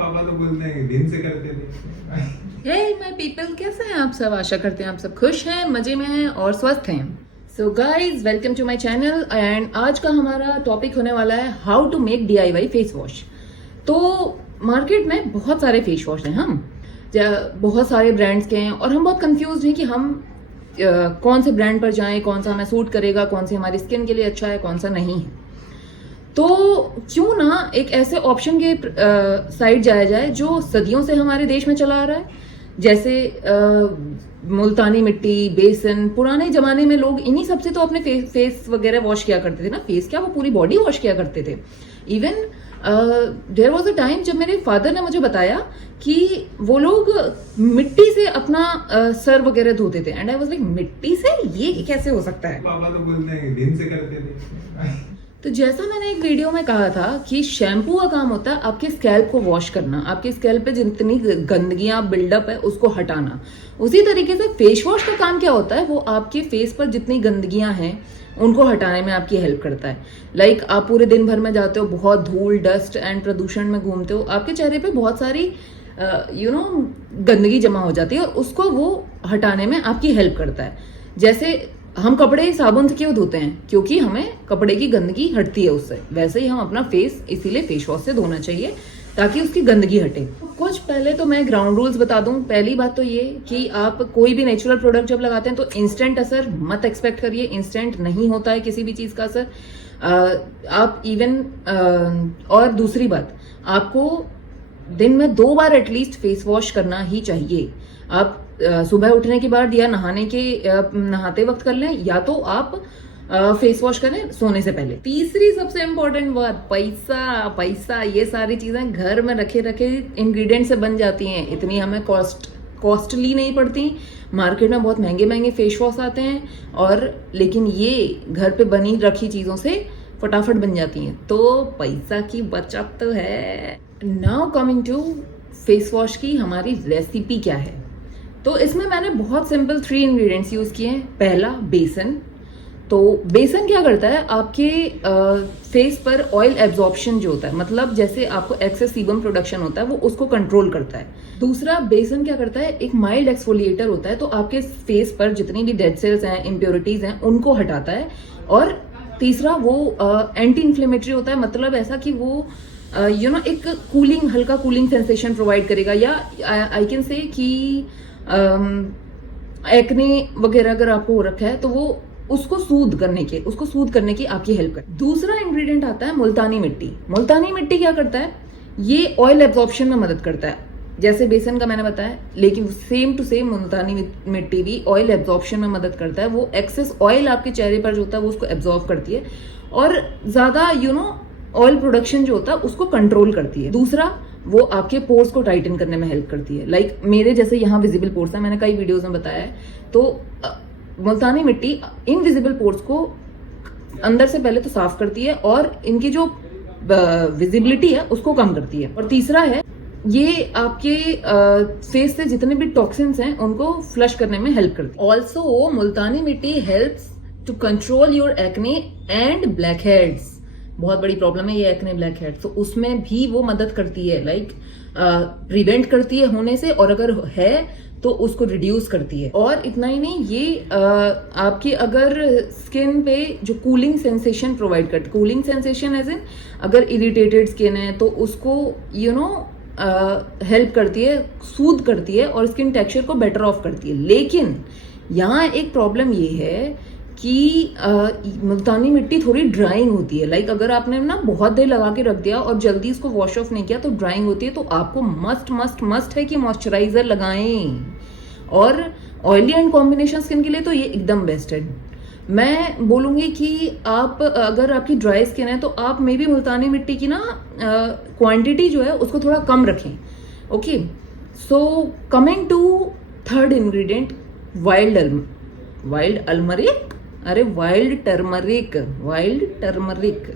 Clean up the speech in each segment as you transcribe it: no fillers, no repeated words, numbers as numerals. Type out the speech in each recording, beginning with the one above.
पापा तो बोलते हैं दिन से करते थे। हे माय पीपल, कैसे हैं आप सब? आशा करते हैं आप सब खुश हैं, मजे में हैं और स्वस्थ हैं। So guys, welcome to my channel and आज का हमारा टॉपिक होने वाला है how to make DIY face wash. तो मार्केट में बहुत सारे फेस वॉश हैं, बहुत सारे ब्रांड्स के हैं और हम बहुत कंफ्यूज हैं कि हम कौन से ब्रांड पर जाएं, कौन सा हमें सूट करेगा, कौन सी हमारी स्किन के लिए अच्छा है, कौन सा नहीं है। तो क्यों ना एक ऐसे ऑप्शन के साइड जाया जाए जो सदियों से हमारे देश में चला आ रहा है, जैसे मुल्तानी मिट्टी, बेसन। पुराने जमाने में लोग इन्हीं सबसे तो अपने फेस वगैरह वॉश किया करते थे ना। फेस क्या, वो पूरी बॉडी वॉश किया करते थे। Even there was a time जब मेरे फादर ने मुझे बताया कि वो लोग मिट्टी से अपना सर वगैरह धोते थे एंड आई वाज लाइक, मिट्टी से ये कैसे हो सकता है? पापा तो बोलते हैं दिन से करते थे। तो जैसा मैंने एक वीडियो में कहा था कि शैम्पू का काम होता है आपके स्कैल्प को वॉश करना, आपके स्कैल्प पे जितनी गंदगियां बिल्डअप है उसको हटाना। उसी तरीके से फेस वॉश का काम क्या होता है, वो आपके फेस पर जितनी गंदगियां हैं उनको हटाने में आपकी हेल्प करता है। लाइक आप पूरे दिन भर में जाते हो, बहुत धूल, डस्ट एंड प्रदूषण में घूमते हो, आपके चेहरे पे बहुत सारी गंदगी जमा हो जाती है और उसको वो हटाने में आपकी हेल्प करता है। जैसे हम कपड़े साबुन से क्यों धोते हैं? क्योंकि हमें कपड़े की गंदगी हटती है उससे। वैसे ही हम अपना फेस इसीलिए फेस वॉश से धोना चाहिए ताकि उसकी गंदगी हटे। कुछ पहले तो मैं ग्राउंड रूल्स बता दूं। पहली बात तो ये कि आप कोई भी नेचुरल प्रोडक्ट जब लगाते हैं तो इंस्टेंट असर मत एक्सपेक्ट करिए। इंस्टेंट नहीं होता है किसी भी चीज का असर। आप इवन और दूसरी बात, आपको दिन में 2 बार एटलीस्ट फेस वॉश करना ही चाहिए। आप सुबह उठने के बाद या नहाते वक्त कर लें, या तो आप फेस वॉश करें सोने से पहले। तीसरी सबसे इंपॉर्टेंट बात, पैसा। ये सारी चीजें घर में रखे इंग्रेडिएंट से बन जाती हैं, इतनी हमें कॉस्टली नहीं पड़ती। मार्केट में बहुत महंगे महंगे फेस वॉश आते हैं और लेकिन ये घर पे बनी रखी चीजों से फटाफट बन जाती हैं, तो पैसा की बचत तो है। Now coming to face wash की हमारी रेसिपी क्या है। तो इसमें मैंने बहुत सिंपल 3 इंग्रेडिएंट्स यूज किए हैं। पहला, बेसन। तो बेसन क्या करता है, आपके फेस पर ऑयल एब्जॉर्प्शन जो होता है, मतलब जैसे आपको एक्सेस सीबम प्रोडक्शन होता है, वो उसको कंट्रोल करता है। दूसरा, बेसन क्या करता है, एक माइल्ड एक्सफोलिएटर होता है, तो आपके फेस पर जितनी भी डेड सेल्स हैं, इम्प्योरिटीज हैं, उनको हटाता है। और तीसरा, वो एंटी इन्फ्लेमेटरी होता है, मतलब ऐसा कि वो एक हल्का कूलिंग सेंसेशन प्रोवाइड करेगा। या आई कैन से कि एक्ने वगैरह अगर आपको हो रखा है तो वो उसको सूद करने की आपकी हेल्प करता है। दूसरा इंग्रेडिएंट आता है मुल्तानी मिट्टी। मुल्तानी मिट्टी क्या करता है, ये ऑयल एब्जॉर्प्शन में मदद करता है, जैसे बेसन का मैंने बताया, लेकिन सेम टू सेम मुल्तानी मिट्टी भी ऑयल एब्जॉर्प्शन में मदद करता है। वो एक्सेस ऑयल आपके चेहरे पर जो होता है वो उसको एब्जॉर्ब करती है और ज्यादा ऑयल प्रोडक्शन जो होता है उसको कंट्रोल करती है। दूसरा, वो आपके पोर्स को टाइटन करने में हेल्प करती है। लाइक मेरे जैसे यहाँ विजिबल पोर्स है, मैंने कई वीडियोस में बताया है। तो मुल्तानी मिट्टी इनविजिबल पोर्स को अंदर से पहले तो साफ करती है और इनकी जो विजिबिलिटी है उसको कम करती है। और तीसरा है, ये आपके फेस से जितने भी टॉक्सिन्स हैं उनको फ्लश करने में हेल्प करती है। Also multani mitti helps to control your acne and black heads. बहुत बड़ी प्रॉब्लम है ये एक्ने, ब्लैक हेड, तो उसमें भी वो मदद करती है। लाइक प्रिवेंट करती है होने से, और अगर है तो उसको रिड्यूस करती है। और इतना ही नहीं, ये आपकी अगर स्किन पे जो कूलिंग सेंसेशन प्रोवाइड करती, कूलिंग सेंसेशन एज इन अगर इरिटेटेड स्किन है तो उसको हेल्प करती है, सूद करती है और स्किन टेक्सचर को बेटर ऑफ करती है। लेकिन यहाँ एक प्रॉब्लम ये है कि मुल्तानी मिट्टी थोड़ी ड्राइंग होती है। लाइक अगर आपने ना बहुत देर लगा के रख दिया और जल्दी इसको वॉश ऑफ नहीं किया तो ड्राइंग होती है। तो आपको मस्ट है कि मॉइस्चराइजर लगाएं। और ऑयली एंड कॉम्बिनेशन स्किन के लिए तो ये एकदम बेस्ट है। मैं बोलूंगी कि आप अगर आपकी ड्राई स्किन है तो आप मे बी मुल्तानी मिट्टी की ना क्वांटिटी जो है उसको थोड़ा कम रखें। Okay, so coming to third ingredient, wild turmeric,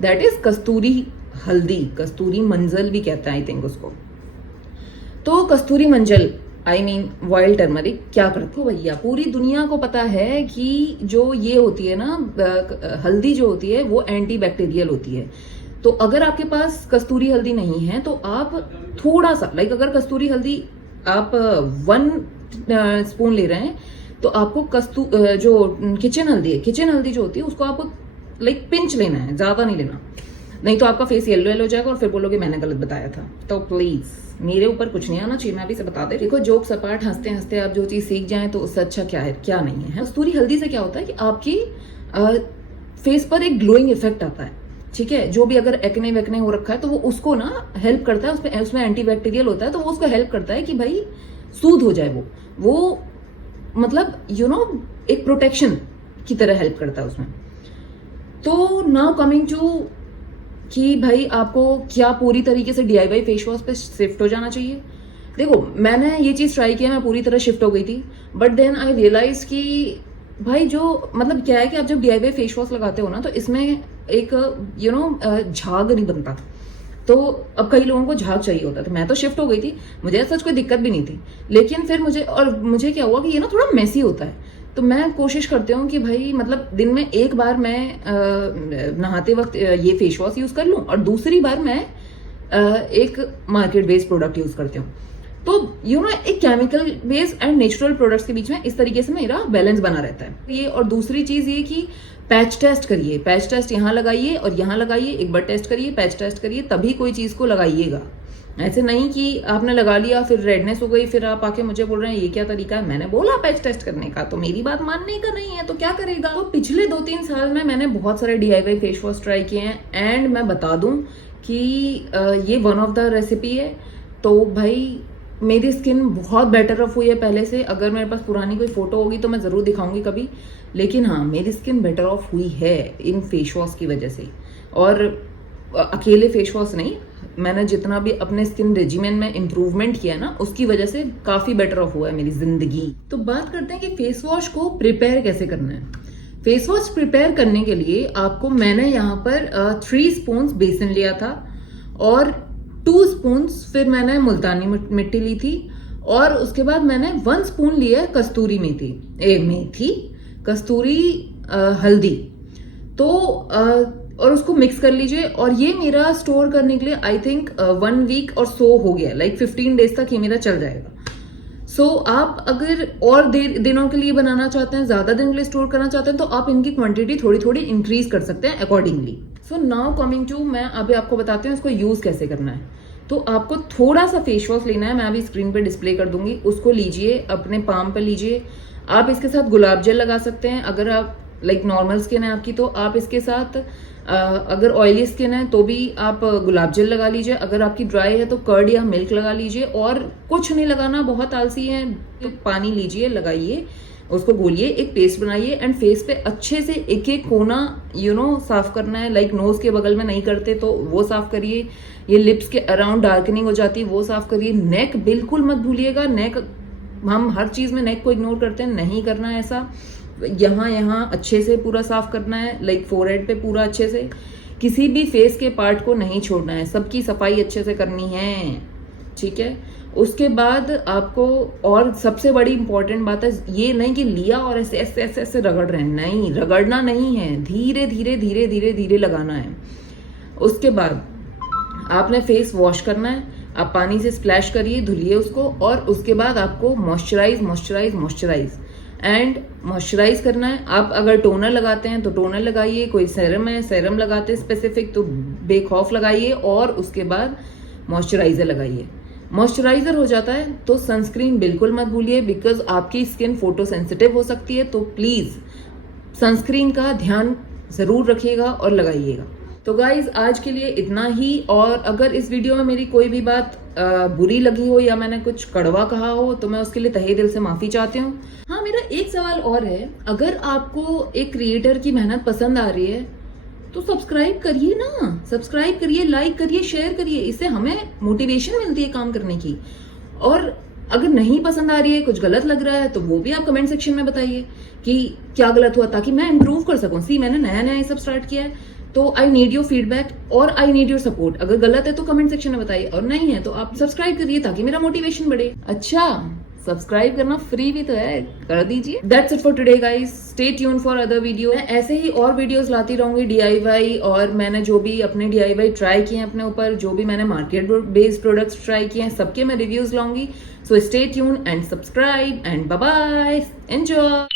that is kasturi haldi, kasturi मंजल भी कहते हैं आई थिंक उसको। तो कस्तूरी मंजल वाइल्ड टर्मरिक क्या करती है भैया, पूरी दुनिया को पता है कि जो ये होती है ना हल्दी जो होती है वो एंटी बैक्टीरियल होती है। तो अगर आपके पास कस्तूरी हल्दी नहीं है तो आप थोड़ा सा लाइक अगर कस्तूरी हल्दी आप 1 स्पून ले रहे हैं तो आपको जो किचन हल्दी है, किचन हल्दी जो होती है उसको आपको लाइक पिंच लेना है, ज्यादा नहीं लेना, नहीं तो आपका फेस येलो येलो हो जाएगा और फिर बोलोगे मैंने गलत बताया था। तो प्लीज मेरे ऊपर कुछ नहीं आना चाहिए, मैं अभी से बता दे। देखो जोक्स अपार्ट, हंसते हंसते आप जो चीज सीख जाएं तो उससे अच्छा क्या है, क्या नहीं है। कस्तूरी हल्दी से क्या होता है कि आपकी फेस पर एक ग्लोइंग इफेक्ट आता है, ठीक है। जो भी अगर एक्ने वेकने हो रखा है तो वो उसको ना हेल्प करता है, उसमें एंटीबैक्टीरियल होता है तो वो उसको हेल्प करता है कि भाई सूद हो जाए, वो मतलब एक प्रोटेक्शन की तरह हेल्प करता है उसमें। तो नाउ कमिंग टू कि भाई आपको क्या पूरी तरीके से DIY फेस वॉश पे शिफ्ट हो जाना चाहिए। देखो मैंने ये चीज ट्राई किया, मैं पूरी तरह शिफ्ट हो गई थी, बट देन आई रियलाइज कि भाई जो मतलब क्या है कि आप जब DIY फेस वॉश लगाते हो ना तो इसमें एक झाग नहीं बनता। तो अब कई लोगों को झाग चाहिए होता है, तो मैं तो शिफ्ट हो गई थी, मुझे ऐसा कोई दिक्कत भी नहीं थी। लेकिन फिर मुझे क्या हुआ कि ये ना थोड़ा मेसी होता है, तो मैं कोशिश करती हूँ कि भाई मतलब दिन में एक बार मैं नहाते वक्त ये फेस वॉश यूज कर लूँ और दूसरी बार मैं एक मार्केट बेस्ड प्रोडक्ट यूज करती हूँ। तो एक chemical based and natural products के बीच में इस तरीके से मेरा बैलेंस बना रहता है ये। और दूसरी चीज ये कि पैच टेस्ट करिए, पैच टेस्ट यहाँ लगाइए और यहाँ लगाइए, एक बार टेस्ट करिए, पैच टेस्ट करिए, तभी कोई चीज को लगाइएगा। ऐसे नहीं कि आपने लगा लिया फिर रेडनेस हो गई फिर आप आके मुझे बोल रहे हैं ये क्या तरीका है। मैंने बोला पैच टेस्ट करने का, तो मेरी बात मानने का नहीं है तो क्या करेगा। तो पिछले 2-3 साल में मैंने बहुत सारे DIY फेस वॉश ट्राई किए हैं एंड मैं बता दूं कि ये वन ऑफ द रेसिपी है। तो भाई मेरी स्किन बहुत बेटर ऑफ हुई है पहले से। अगर मेरे पास पुरानी कोई फोटो होगी तो मैं जरूर दिखाऊंगी कभी, लेकिन हाँ मेरी स्किन बेटर ऑफ हुई है इन फेस वॉश की वजह से। और अकेले फेस वॉश नहीं, मैंने जितना भी अपने स्किन रेजिमेन में इम्प्रूवमेंट किया ना उसकी वजह से काफी बेटर ऑफ हुआ है मेरी जिंदगी। तो बात करते हैं कि फेस वॉश को प्रिपेयर कैसे करना है। फेस वॉश प्रिपेयर करने के लिए आपको मैंने यहाँ पर 3 स्पून बेसन लिया था और 2 स्पून फिर मैंने मुल्तानी मिट्टी ली थी और उसके बाद मैंने 1 स्पून लिया कस्तूरी कस्तूरी हल्दी। तो और उसको मिक्स कर लीजिए और ये मेरा स्टोर करने के लिए आई थिंक 1 वीक और सो हो गया, लाइक 15 डेज तक ये मेरा चल जाएगा। सो आप अगर और दिनों के लिए बनाना चाहते हैं, ज्यादा दिन के लिए स्टोर करना चाहते हैं तो आप इनकी क्वांटिटी थोड़ी थोड़ी इंक्रीज कर सकते हैं accordingly. So now coming to, मैं अभी आपको बताती हूँ इसको यूज कैसे करना है। तो आपको थोड़ा सा फेस वॉश लेना है, मैं अभी स्क्रीन पे डिस्प्ले कर दूंगी, उसको लीजिए अपने पाम पे लीजिए। आप इसके साथ गुलाब जल लगा सकते हैं, अगर आप लाइक नॉर्मल स्किन है आपकी तो आप इसके साथ अगर ऑयली स्किन है तो भी आप गुलाब जल लगा लीजिए, अगर आपकी ड्राई है तो कर्ड या मिल्क लगा लीजिए। और कुछ नहीं लगाना, बहुत आलसी है तो पानी लीजिए, लगाइए, उसको घोलिए, एक पेस्ट बनाइए एंड फेस पे अच्छे से एक एक कोना साफ करना है। लाइक नोज के बगल में नहीं करते तो वो साफ करिए, ये लिप्स के अराउंड डार्कनिंग हो जाती है वो साफ करिए। नेक बिल्कुल मत भूलिएगा, नेक हम हर चीज में नेक को इग्नोर करते हैं, नहीं करना है ऐसा। यहाँ अच्छे से पूरा साफ करना है, लाइक फोरहेड पे पूरा अच्छे से, किसी भी फेस के पार्ट को नहीं छोड़ना है, सबकी सफाई अच्छे से करनी है, ठीक है। उसके बाद आपको और सबसे बड़ी इंपॉर्टेंट बात है ये नहीं कि लिया और ऐसे ऐसे ऐसे ऐसे रगड़ रहे हैं, नहीं, रगड़ना नहीं है, धीरे धीरे धीरे धीरे धीरे लगाना है। उसके बाद आपने फेस वॉश करना है, आप पानी से स्प्लैश करिए, धुलिए उसको और उसके बाद आपको मॉइस्चराइज करना है। आप अगर टोनर लगाते हैं तो टोनर लगाइए, कोई सेरम है सेरम लगाते हैं स्पेसिफिक तो बेखौफ लगाइए और उसके बाद मॉइस्चराइजर लगाइए। मॉइस्चराइजर हो जाता है तो सनस्क्रीन बिल्कुल मत भूलिए, बिकॉज आपकी स्किन फोटो सेंसिटिव हो सकती है, तो प्लीज सनस्क्रीन का ध्यान जरूर रखिएगा और लगाइएगा। तो गाइज आज के लिए इतना ही, और अगर इस वीडियो में मेरी कोई भी बात बुरी लगी हो या मैंने कुछ कड़वा कहा हो तो मैं उसके लिए तहे दिल से माफी चाहती हूँ। हाँ, मेरा एक सवाल और है, अगर आपको एक क्रिएटर की मेहनत पसंद आ रही है तो सब्सक्राइब करिए ना, सब्सक्राइब करिए, लाइक करिए, शेयर करिए, इससे हमें मोटिवेशन मिलती है काम करने की। और अगर नहीं पसंद आ रही है, कुछ गलत लग रहा है तो वो भी आप कमेंट सेक्शन में बताइए कि क्या गलत हुआ, ताकि मैं इंप्रूव कर सकूं। सी मैंने नया ये सब स्टार्ट किया है तो आई नीड योर फीडबैक और आई नीड योर सपोर्ट। अगर गलत है तो कमेंट सेक्शन में बताइए और नहीं है तो आप सब्सक्राइब करिए ताकि मेरा मोटिवेशन बढ़े। अच्छा, सब्सक्राइब करना फ्री भी तो है, कर दीजिए। That's it for today guys, stay tune for other video. मैं ऐसे ही और वीडियोस लाती रहूंगी DIY, और मैंने जो भी अपने DIY ट्राई किए हैं अपने ऊपर, जो भी मैंने मार्केट बेस्ड प्रोडक्ट्स ट्राई किए हैं, सबके मैं रिव्यूज लाऊंगी। So stay tune and subscribe and bye bye, enjoy.